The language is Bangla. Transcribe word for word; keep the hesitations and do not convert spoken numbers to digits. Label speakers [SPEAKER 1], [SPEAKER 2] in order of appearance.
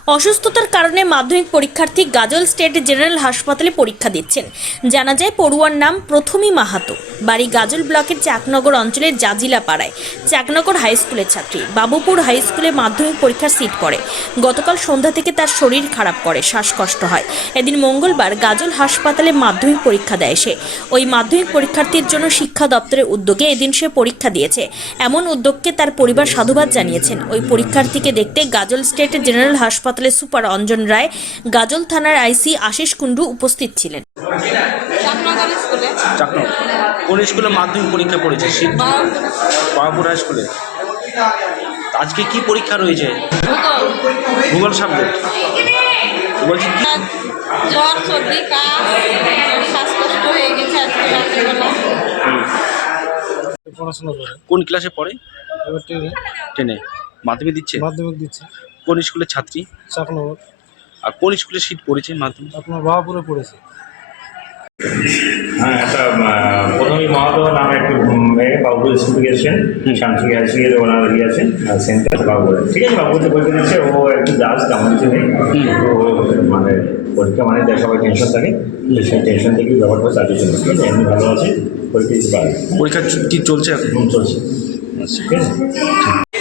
[SPEAKER 1] অসুস্থতার কারণে মাধ্যমিক পরীক্ষার্থী গাজল স্টেট জেনারেল হাসপাতালে পরীক্ষা দিচ্ছেন। জানা যায় পড়ুয়ার নাম প্রথমী মাহাতো, বাড়ি গাজল ব্লকের চাকনগর অঞ্চলের জাজিলা পাড়ায়। চাকনগর হাই স্কুলের ছাত্রী, বাবুপুর হাই স্কুলে মাধ্যমিক পরীক্ষার সিট পড়ে। গতকাল সন্ধ্যা থেকে তার শরীর খারাপ করে, শ্বাসকষ্ট হয়। এদিন মঙ্গলবার গাজল হাসপাতালে মাধ্যমিক পরীক্ষা দেয় সে। ওই মাধ্যমিক পরীক্ষার্থীর জন্য শিক্ষা দপ্তরের উদ্যোগে এদিন সে পরীক্ষা দিয়েছে। এমন উদ্যোগকে তার পরিবার সাধুবাদ জানিয়েছেন। ওই পরীক্ষার্থীকে দেখতে গাজল স্টেট জেনারেল হাসপাতাল সুপার অঞ্জন রায়, গাজল থানার আইসি আশিস কুন্ডু উপস্থিত ছিলেন।
[SPEAKER 2] কোন স্কুলে মাধ্যমিক পরীক্ষা পড়েছে? বাবুপুর হাই স্কুলে। আজকে কি পরীক্ষা রয়েছে? ভূগোল সাবজেক্ট। বলছি কি
[SPEAKER 3] জ্বর, সর্দি, কাশ, শ্বাসকষ্ট হয়ে গেছে আজকে রাত্রিবেলা।
[SPEAKER 4] পড়াশোনা করে।
[SPEAKER 2] কোন ক্লাসে পড়ে?
[SPEAKER 4] এবার টেনে
[SPEAKER 2] টেনে। মাধ্যমিক দিচ্ছে?
[SPEAKER 4] মাধ্যমিক দিচ্ছে।
[SPEAKER 2] কোন স্কুলের ছাত্রী?
[SPEAKER 4] চাকনগর।
[SPEAKER 2] আর কোন স্কুলে সিট পড়েছে মাধ্যমিক?
[SPEAKER 4] আপনার বাহাপুরে পড়েছে।
[SPEAKER 5] হ্যাঁ, একটা প্রথমে মাহাতো নামে একটি মেয়ে বাবুপুর স্কুল গিয়েছেন, শামসি হাই স্কুলে ওনার গিয়েছেন সেন্টার বাবুপুরে। ঠিক আছে, বাবুপুরতে পরীক্ষা দিচ্ছে। ও একটু জাজ তেমন কিছু নেই, মানে পরীক্ষা মানে তার সবাই টেনশন থাকে, সেই টেনশন থেকেই ব্যাপারটা চালিয়ে চলছে। ঠিক আছে, এমনি ভালো আছে, পরীক্ষা দিতে পারে।
[SPEAKER 2] পরীক্ষা কি চলছে এখন?
[SPEAKER 5] চলছে, ঠিক আছে।